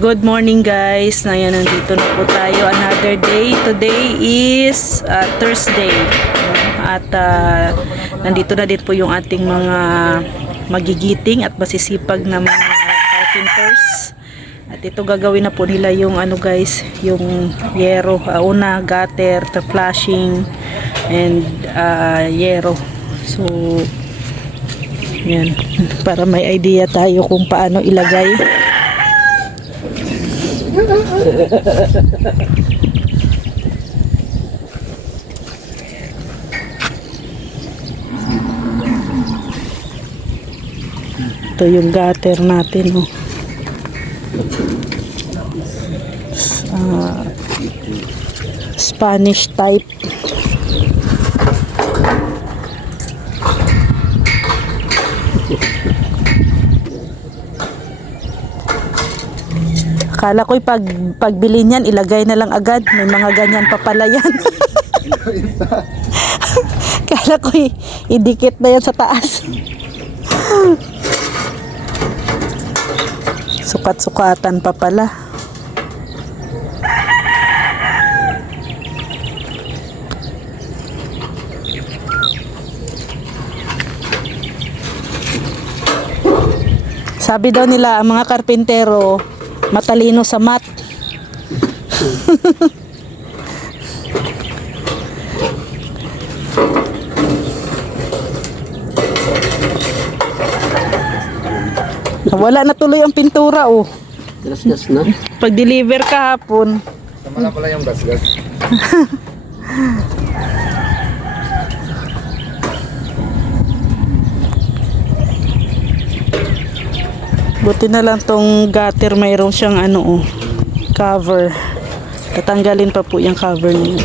Good morning guys. Ngayon nandito na po tayo. Another day. Today is Thursday. At nandito na din po yung ating mga magigiting at masisipag na mga carpenters. At ito gagawin na po nila yung guys, yung yero, una gutter, flashing and yero. So yan, para may idea tayo kung paano ilagay. Ito yung gutter natin, oh. Spanish type. Akala ko'y pagbili niyan, ilagay na lang agad. May mga ganyan pa pala yan. Akala ko'y idikit na yan sa taas. Sukat-sukatan pa pala. Sabi daw nila, ang mga karpintero, matalino sa mat. Wala na tuloy ang pintura, oh. Gas-gas na. Pag-deliver kahapon. Tama na pala yung gas-gas. Buti na lang tong gutter, mayroon siyang cover. Tatanggalin pa po yung cover niya.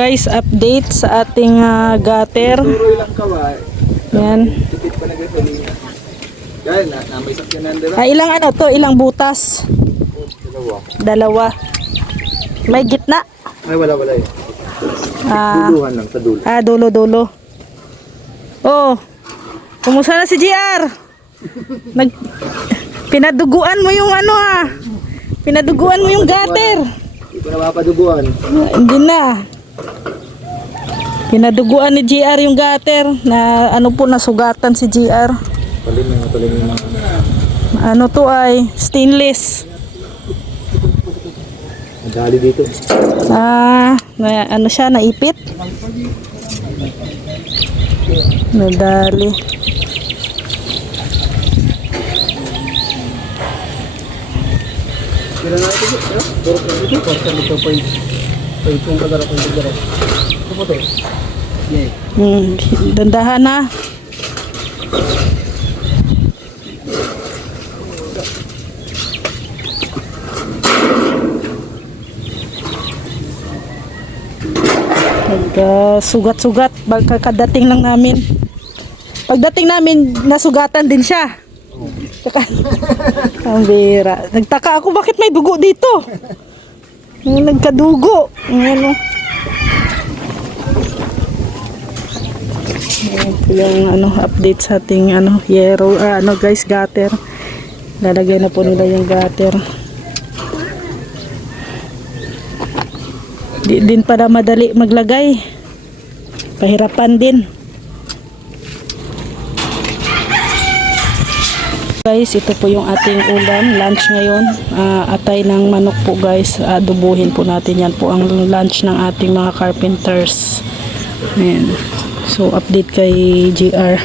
Guys, update sa ating gutter. Turoy lang kaway. Yan. Tipid pa na gasolina. Dahil na may sakyanan dira. Ilang ilang butas? Dalawa. May gitna? Ay wala eh. Duluhan lang sa dulo. Dulo. Oh. Kumusta na si GR? Pinaduguan mo yung Pinaduguan mo yung gutter. Hindi ko na mapaduguan. Hindi na. Pinaduguan ni GR yung gutter na nasugatan si GR. Paling To ay stainless. Madali dito. Siya naipit. Nadali. Kira na ito. Turok na dito. Porta nito pa itong kagara kong kagara. Ito po ito. Dandahan na. Sugat-sugat pagkadating lang namin. Pagdating namin nasugatan din siya. Ang bira. Nagtaka ako bakit may dugo dito. Nagkadugo. Yung update sa ating yero, guys, gutter. Lalagay na po nila yung gutter. Di din pala madali maglagay. Pahirapan din. Guys, ito po yung ating ulam, lunch ngayon. Atay ng manok po guys. Adubuhin po natin, yan po ang lunch ng ating mga carpenters. Ayan. So update kay GR.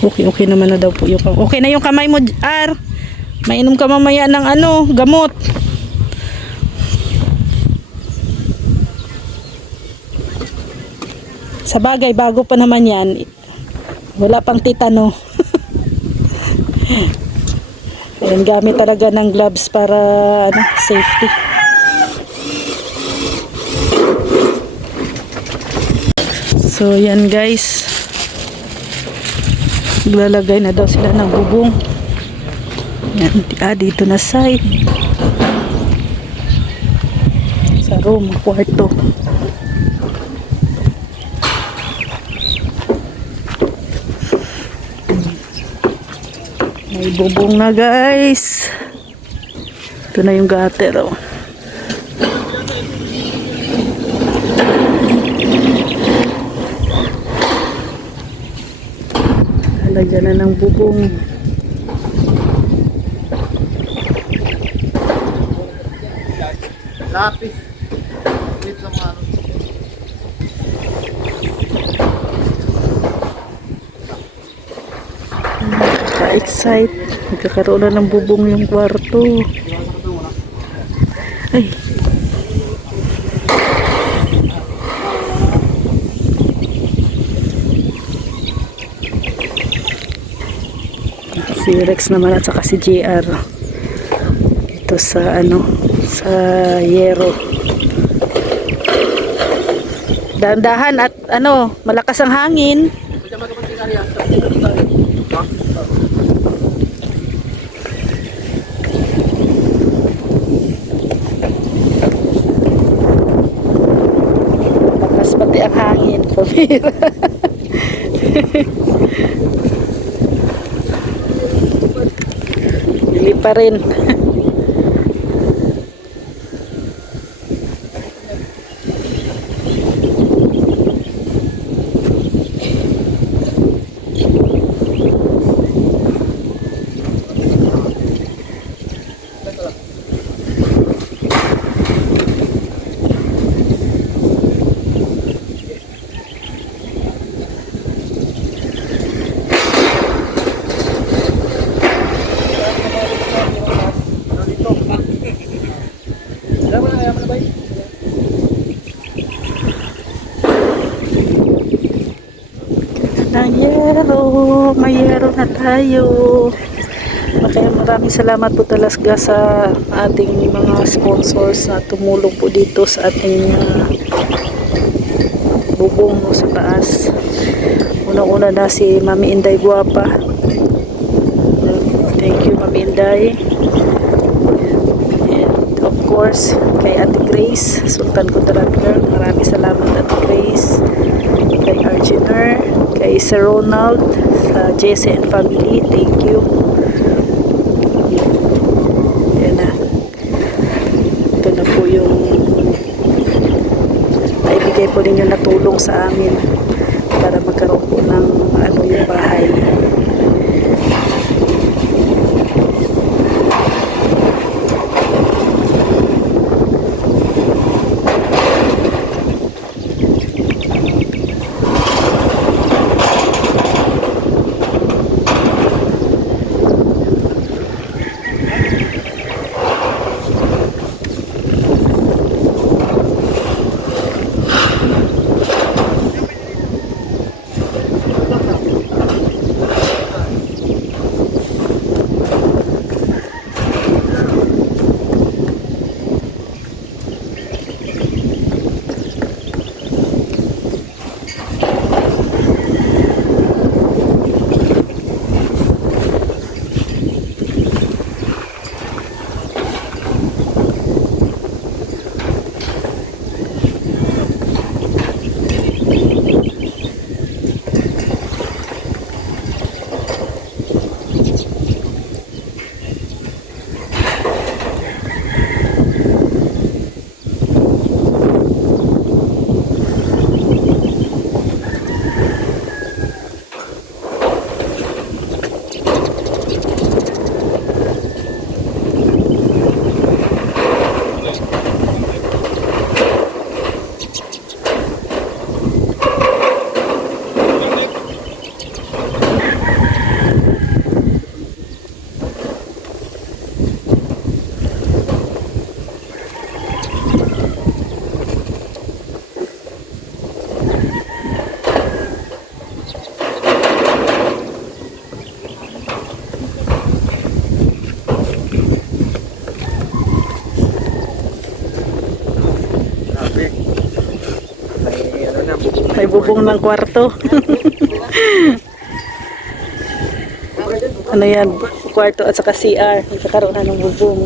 Okay naman na daw po yung okay na yung kamay mo, GR. Mainom ka mamaya ng gamot. Sa bagay, bago pa naman yan, Wala pang titano. Ayan, gamit talaga ng gloves para ano, safety. So yan guys, maglalagay na daw sila ng bubong. Yan, dito na side sa room, kwarto. May bubong na guys. Ito na yung gutter, oh. Lagyan na ng bubong. Lapis. Dito sa mga ano. Ka-excite. Nagkakaroon na ng bubong yung kwarto. Ay. Si Rex naman at saka si JR dito sa ano, sa Yero. Dahan-dahan at ano, malakas ang hangin. Malakas pati ang hangin. Pabira. Bili pa rin. Ng Yero, may Yero na tayo. Kaya maraming salamat po talaga sa ating mga sponsors na tumulong po dito sa ating bubong sa taas. Unang-una na si Mami Inday Guapa. Thank you, Mami Inday. And of course, kay Ate Grace, Sultan Kudarat Girl. Maraming salamat, Ate Grace. Kay Arjiner, kay Sir Ronald, sa Jesse and family. Thank you. Yan na. Ito na po yung naibigay po ninyo na tulong sa amin para magkaroon po ng ano yung bahay. may bubong ng kwarto. Ano yan? Kwarto at saka CR. Nagkakaroon na ng bubong.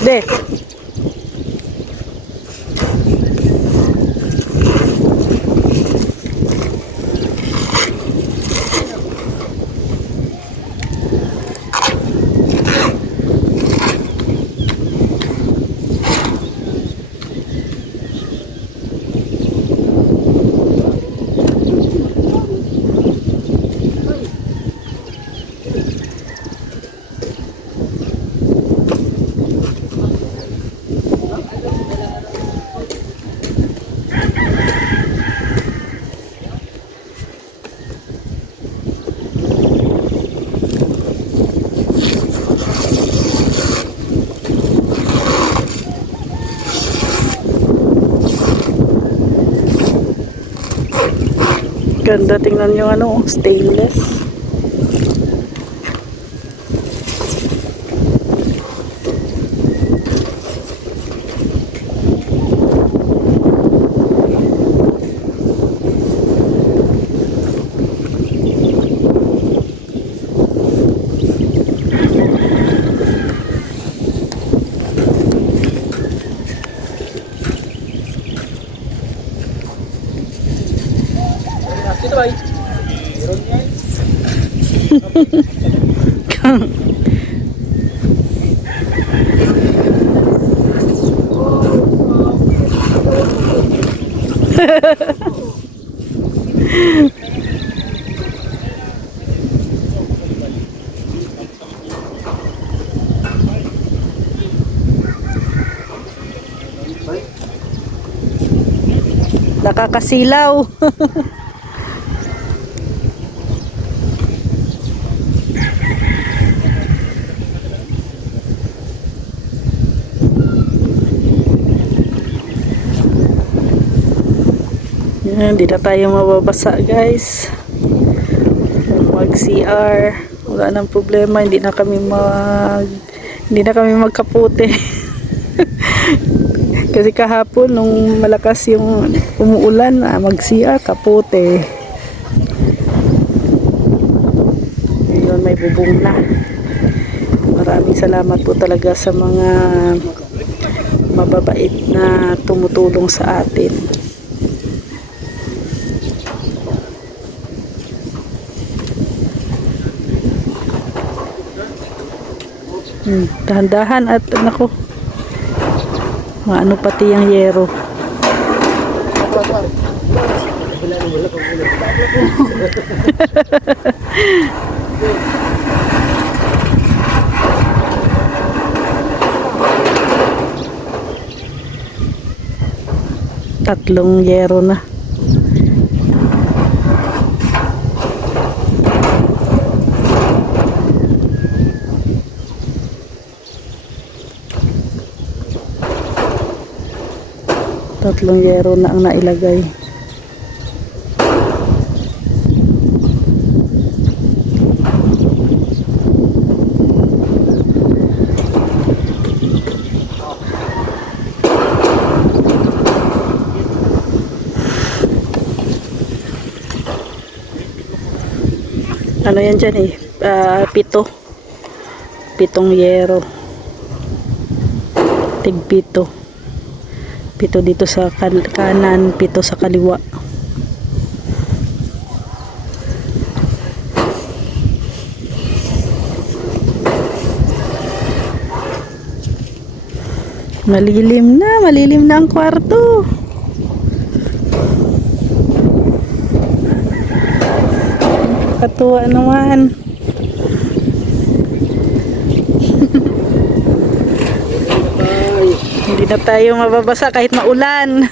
De. Ganda, tingnan yung ano, stainless. Dito ba? Meron yan. Nakakasilaw. Yan, hindi na tayo mababasa, guys. Mag CR, wala nang problema, hindi na kami magkapote. Kasi kahapon nung malakas yung umuulan, mag CR kapote. Ngayon may bubong na. Maraming salamat po talaga sa mga mababait na tumutulong sa atin. Dahan-dahan at nako, maano pati yung yero. wala pang ulit. Tatlong yero na. Tatlong yero na ang nailagay. Ano yan dyan eh? Pitong yero. Tig-pito. Pito dito sa kanan, pito sa kaliwa. Malilim na ang kwarto. Katuwa naman. Hindi na tayo mababasa kahit maulan.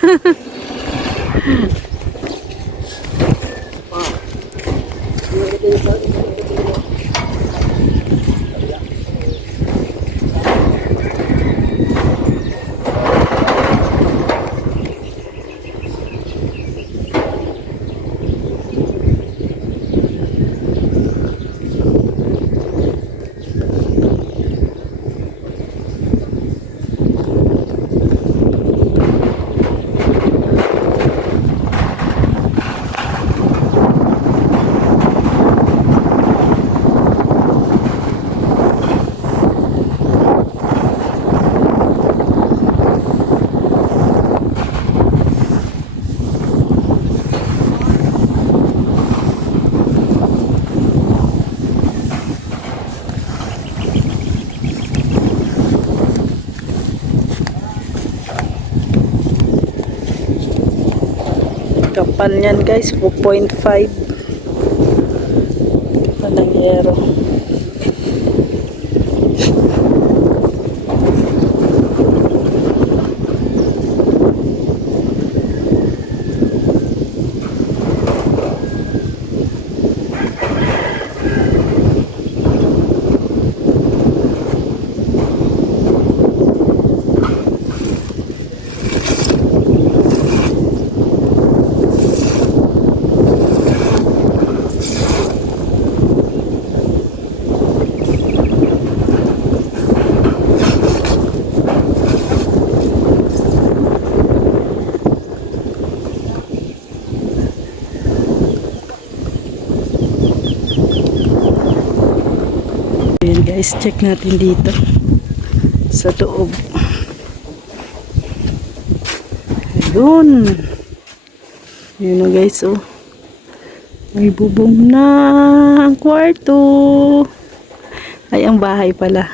Kapal niyan guys, 4.5 palang yero. Ayan guys, check natin dito sa loob. Ayun. Ayun na guys, oh. May bubong na ang kwarto. Ay, ang bahay pala.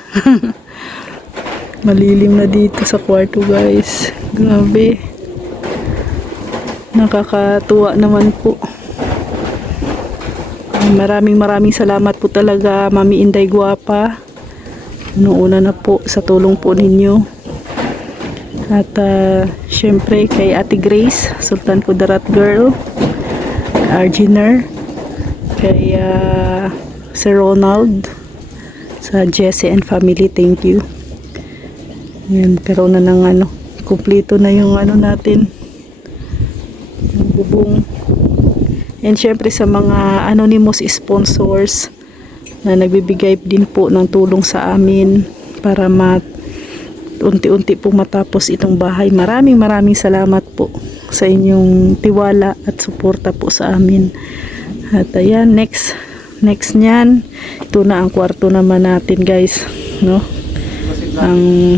Malilim na dito sa kwarto guys. Grabe. Nakakatuwa naman po. Maraming salamat po talaga Mami Inday Guapa. Una na po sa tulong po ninyo. At syempre kay Ate Grace, Sultan Kudarat Girl, Arginer, kay Sir Ronald, sa Jesse and family, thank you. Yan, karoon na ng kumpleto na yung natin, yung bubong. And syempre sa mga anonymous sponsors na nagbibigay din po ng tulong sa amin para unti-unti po matapos itong bahay. Maraming salamat po sa inyong tiwala at suporta po sa amin. At ayan, next niyan, ito na ang kwarto naman natin guys, no? Ang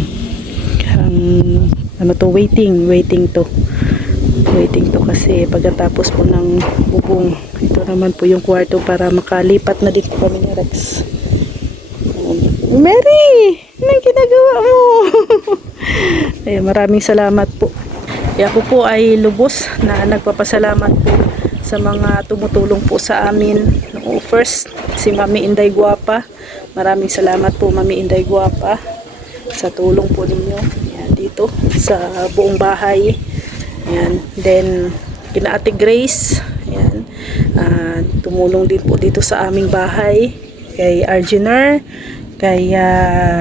waiting to kasi pagkatapos po ng bubong, ito naman po yung kwarto para makalipat na dito kami ni Rex. Mary, anong ginagawa mo? Ay, maraming salamat po. Ako po ay lubos na nagpapasalamat po sa mga tumutulong po sa amin. First, si Mami Inday Guapa. Maraming salamat po, Mami Inday Guapa, sa tulong po ninyo. Yan, dito sa buong bahay. Yan. Then, kina Ate Grace. Yan. Tumulong din po dito sa aming bahay. Kay Arjiner, kay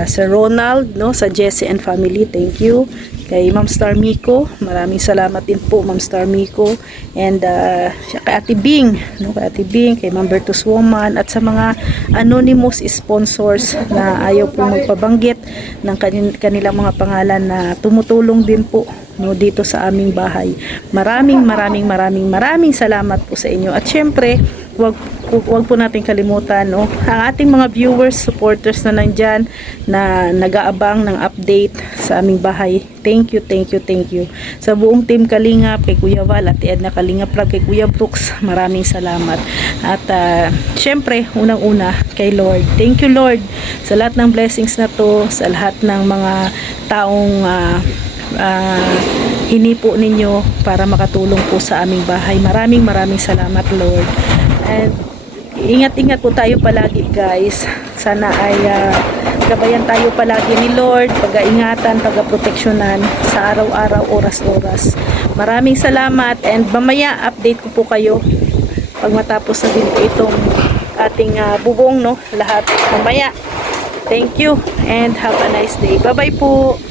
Sir Ronald, no, sa Jesse and family, thank you. Kay Ma'am Star Miko, maraming salamat din po, Ma'am Star Miko. And kay Ate Bing, no, kay Ate Bing, kay Ma'am Bertus Woman, at sa mga anonymous sponsors na ayaw po magpabanggit ng kanilang mga pangalan na tumutulong din po, no, dito sa aming bahay. Maraming salamat po sa inyo. At syempre, wag po natin kalimutan, no, ang ating mga viewers, supporters na nandyan na nag-aabang ng update sa aming bahay. Thank you. Sa buong team Kalingap, kay Kuya Val at Edna Kalingap Rab, kay Kuya Brooks, maraming salamat. At syempre, unang-una kay Lord. Thank you, Lord, sa lahat ng blessings na to, sa lahat ng mga taong hinipo ninyo para makatulong po sa aming bahay. Maraming salamat, Lord. And ingat-ingat po tayo palagi, guys. Sana ay gabayan tayo palagi ni Lord, pag-ingatan, pag-proteksyonan sa araw-araw, oras-oras. Maraming salamat, and mamaya update ko po kayo pag matapos na din po itong ating bubong, no, lahat mamaya. Thank you and have a nice day. Bye-bye po.